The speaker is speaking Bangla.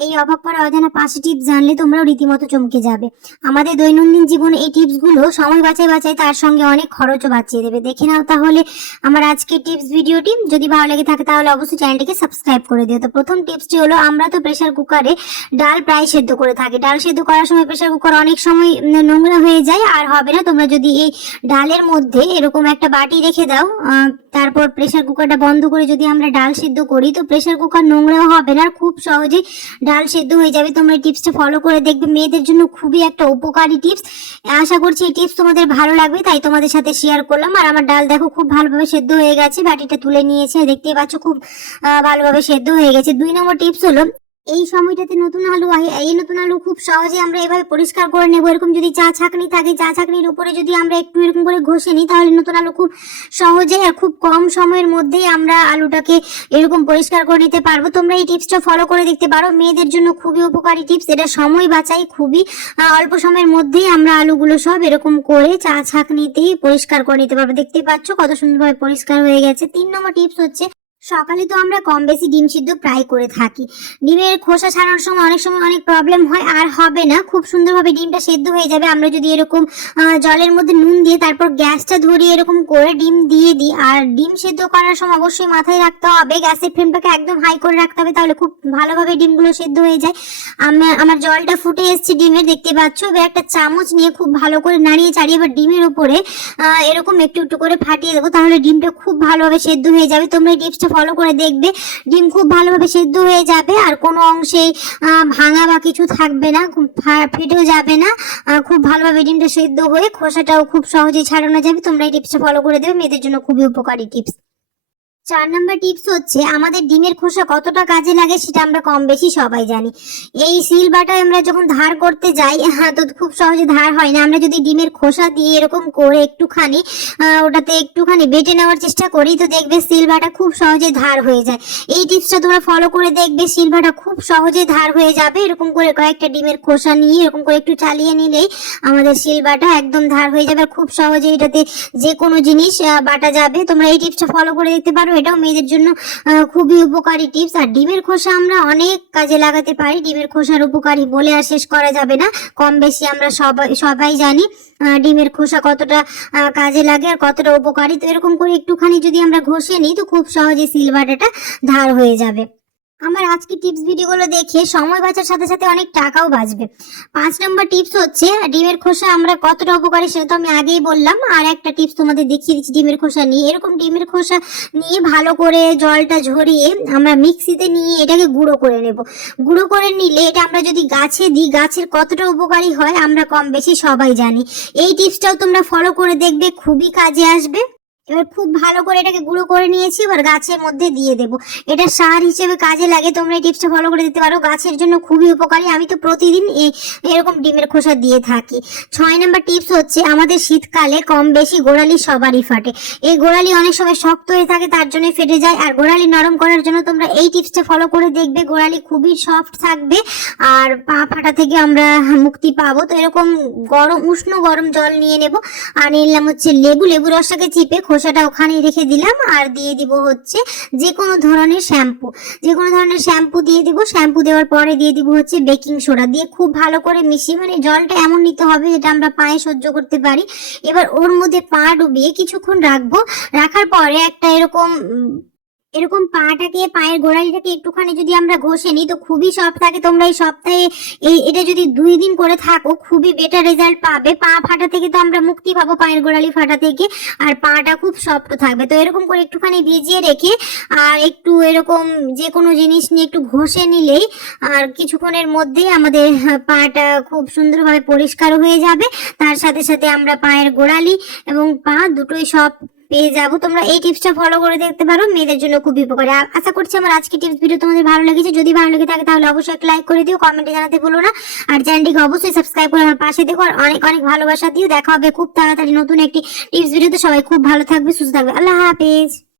এই অবাক করা অজানা পাঁচটি টিপস জানলে তোমরাও রীতিমতো চমকে যাবে। আমাদের দৈনন্দিন জীবনে এই টিপসগুলো সময় বাঁচায় বাঁচায় তার সঙ্গে অনেক খরচও বাঁচিয়ে দেবে। দেখে নাও তাহলে আমার আজকের টিপস ভিডিওটি যদি ভালো লেগে থাকে তাহলে অবশ্যই চ্যানেলটিকে সাবস্ক্রাইব করে দিও। তো প্রথম টিপসটি হলো, আমরা তো প্রেশার কুকারে ডাল প্রায় সেদ্ধ করে থাকি। ডাল সেদ্ধ করার সময় প্রেশার কুকার অনেক সময় নোংরা হয়ে যায় আর হবে না। তোমরা যদি এই ডালের মধ্যে এরকম একটা বাটি রেখে দাও তারপর প্রেশার কুকারটা বন্ধ করে যদি আমরা ডাল সিদ্ধ করি, তো প্রেশার কুকার নোংরাও হবে না। আর খুব সহজে ডাল সেদ্ধ হয়ে যাবে। তোমরা টিপসটা ফলো করে দেখবে। মেয়েদের জন্য খুবই একটা উপকারী টিপস আশা করছি এই টিপস তোমাদের ভালো লাগবে, তাই তোমাদের সাথে শেয়ার করলাম। আর আমার ডাল দেখো খুব ভালোভাবে সেদ্ধ হয়ে গেছে। বাটিটা তুলে নিয়েছে। দেখতেই পাচ্ছ খুব ভালোভাবে সেদ্ধ হয়ে গেছে। দুই নম্বর টিপস হলো এই সময়টাতে নতুন আলু এই নতুন আলু খুব সহজে আমরা এভাবে পরিষ্কার করে নেব। এরকম যদি চা ছাঁকনি থাকে, চা ছাঁকনির উপরে যদি আমরা একটু এরকম করে ঘষে নিই, তাহলে নতুন আলু খুব সহজে আর খুব কম সময়ের মধ্যেই আমরা আলুটাকে এরকম পরিষ্কার করে নিতে পারব। তোমরা এই টিপসটা ফলো করে দেখতে পারো। মেয়েদের জন্য খুবই উপকারী টিপস। এটা সময় বাঁচাই খুবই অল্প সময়ের মধ্যেই আমরা আলুগুলো সব এরকম করে চা ছাঁকনিতেই পরিষ্কার করে নিতে পারব। দেখতেই পাচ্ছ কত সুন্দরভাবে পরিষ্কার হয়ে গেছে। তিন নম্বর টিপস হচ্ছে সকালে তো আমরা কম বেশি ডিম সিদ্ধ প্রায় করে থাকি। ডিমের খোসা ছাড়ানোর সময় অনেক সময় অনেক প্রবলেম হয়, আর হবে না। খুব সুন্দরভাবে ডিমটা সেদ্ধ হয়ে যাবে। আমরা যদি এরকম জলের মধ্যে নুন দিয়ে তারপর গ্যাসটা ধরিয়ে এরকম করে ডিম দিয়ে দিই, আর ডিম সেদ্ধ করার সময় অবশ্যই মাথায় রাখতে হবে। গ্যাসের ফ্লেমটাকে একদম হাই করে রাখতে হবে, তাহলে খুব ভালোভাবে ডিমগুলো সেদ্ধ হয়ে যায়। আমার আমার জলটা ফুটে এসছে ডিমের দেখতে পাচ্ছ? এবার একটা চামচ নিয়ে খুব ভালো করে নাড়িয়ে চাড়িয়ে এবার ডিমের উপরে এরকম একটু একটু করে ফাটিয়ে দেবো, তাহলে ডিমটা খুব ভালোভাবে সেদ্ধ হয়ে যাবে। তোমরা এই ফলো করে দেখবে। ডিম খুব ভালোভাবে সেদ্ধ হয়ে যাবে আর কোনো অংশে ভাঙা বা কিছু থাকবে না ফেটেও যাবে না। খুব ভালোভাবে ডিমটা সেদ্ধ হয়ে খোসাটাও খুব সহজেই ছাড়ানো যাবে। তোমরা এই টিপসটা ফলো করে দেবে। মেয়েদের জন্য খুবই উপকারী টিপস চার নাম্বার টিপস হচ্ছে, আমাদের ডিমের খোসা কতটা কাজে লাগে সেটা আমরা কম বেশি সবাই জানি। এই সিল বাটায় আমরা যখন ধার করতে যাই হ্যাঁ তো খুব সহজে ধার হয় না। আমরা যদি ডিমের খোসা দিয়ে এরকম করে একটুখানি ওটাতে একটুখানি বেটে নেওয়ার চেষ্টা করি, তো দেখবে সিলভাটা খুব সহজে ধার হয়ে যায়। এই টিপসটা তোমরা ফলো করে দেখবে সিলভাটা খুব সহজে ধার হয়ে যাবে। এরকম করে কয়েকটা ডিমের খোসা নিয়ে এরকম করে একটু চালিয়ে নিলেই আমাদের সিলভাটা একদম ধার হয়ে যাবে। খুব সহজে এটাতে যে কোনো জিনিস বাটা যাবে। তোমরা এই টিপসটা ফলো করে দেখতে পারো। এটাও মেয়েদের জন্য খুবই উপকারী টিপস। আর ডিমের খোসা আমরা অনেক কাজে লাগাতে পারি। ডিমের খোসার উপকারী বলে আর শেষ করা যাবে না। কম বেশি আমরা সবাই সবাই জানি ডিমের খোসা কতটা কাজে লাগে আর কতটা উপকারী। তো এরকম করে একটুখানি যদি আমরা ঘষে নিই, তো খুব সহজে সিলভারটা ধার হয়ে যাবে। আমার আজকে টিপস ভিডিওগুলো দেখে সময় বাঁচার সাথে সাথে অনেক টাকাও বাঁচবে। পাঁচ নম্বর টিপস হচ্ছে, ডিমের খোসা আমরা কতটা উপকারী সেটা তো আমি আগেই বললাম, আর একটা টিপস তোমাদের দেখিয়ে দিচ্ছি ডিমের খোসা নিয়ে। এরকম ডিমের খোসা নিয়ে ভালো করে জলটা ঝরিয়ে আমরা মিক্সিতে নিয়ে এটাকে গুঁড়ো করে নেব। গুঁড়ো করে নিলে এটা আমরা যদি গাছে দিই, গাছের কতটা উপকারী হয় আমরা কম বেশি সবাই জানি। এই টিপসটাও তোমরা ফলো করে দেখবে, খুবই কাজে আসবে। এবার খুব ভালো করে এটাকে গুঁড়ো করে নিয়েছি, এবার গাছের মধ্যে দিয়ে দেবো। এটা সার হিসেবে কাজে লাগে, তোমরা এই টিপসটা ফলো করে দিতে পারো। গাছের জন্য খুবই উপকারী। আমি তো প্রতিদিন এরকম ডিমের খোসা দিয়ে থাকি। ছয় নম্বর টিপস হচ্ছে, আমাদের শীতকালে কম বেশি গোড়ালি সবারই ফাটে। এই গোড়ালি অনেক সময় শক্ত হয়ে থাকে, তার জন্য ফেটে যায়। আর গোড়ালি নরম করার জন্য তোমরা এই টিপসটা ফলো করে দেখবে, গোড়ালি খুবই সফট থাকবে। আর পা ফাটা থেকে আমরা মুক্তি পাবো। তো এরকম গরম, উষ্ণ গরম জল নিয়ে নেব। আর নিলাম হচ্ছে লেবু। লেবু রসটাকে চিপে খোসাটা ওখানে রেখে দিলাম। আর দিয়ে দিব হচ্ছে যে কোনো ধরনের শ্যাম্পু। যে কোনো ধরনের শ্যাম্পু দিয়ে দিব। শ্যাম্পু দেওয়ার পরে দিয়ে দিব হচ্ছে বেকিং সোডা। দিয়ে খুব ভালো করে মিশিয়ে মানে জলটা এমন নিতে হবে যেটা আমরা পায়ে সহ্য করতে পারি। এবার ওর মধ্যে পা ডুবিয়ে কিছুক্ষণ রাখব। রাখার পরে একটা এরকম এরকম পাটাকে, পায়ের গোড়ালিটাকে একটুখানি যদি আমরা ঘষে নিই, তো খুবই সফট থাকে। তোমরা এই সপ্তাহে এই, এটা যদি দুই দিন করে থাকো, খুবই বেটার রেজাল্ট পাবে। পা ফাটা থেকে তো আমরা মুক্তি পাবো পায়ের গোড়ালি ফাটা থেকে, আর পাটা খুব সফট থাকবে। তো এরকম করে একটুখানি ভিজিয়ে রেখে, আর একটু এরকম যে কোনো জিনিস নিয়ে একটু ঘষে নিলেই, আর কিছুক্ষণের মধ্যেই আমাদের পাটা খুব সুন্দরভাবে পরিষ্কার হয়ে যাবে। তার সাথে সাথে আমরা পায়ের গোড়ালি এবং পা দুটোই সব পেয়ে যাব। তোমরা এই টিপসটা ফলো করে দেখতে পারো, মেয়েদের জন্য খুব উপকারী। আশা করছি আমার আজকে টিপস ভিডিও তোমাদের ভালো লেগেছে। যদি ভালো লেগে থাকে তাহলে অবশ্যই একটা লাইক করে দিও কমেন্টে জানাতে বলো না। আর চ্যানেলটিকে অবশ্যই সাবস্ক্রাইব করে আমার পাশে দেখো। আর অনেক অনেক ভালোবাসা দিও। দেখা হবে খুব তাড়াতাড়ি নতুন একটি টিপস ভিডিওতে সবাই খুব ভালো থাকবে, সুস্থ থাকবে। আল্লাহ হাফেজ।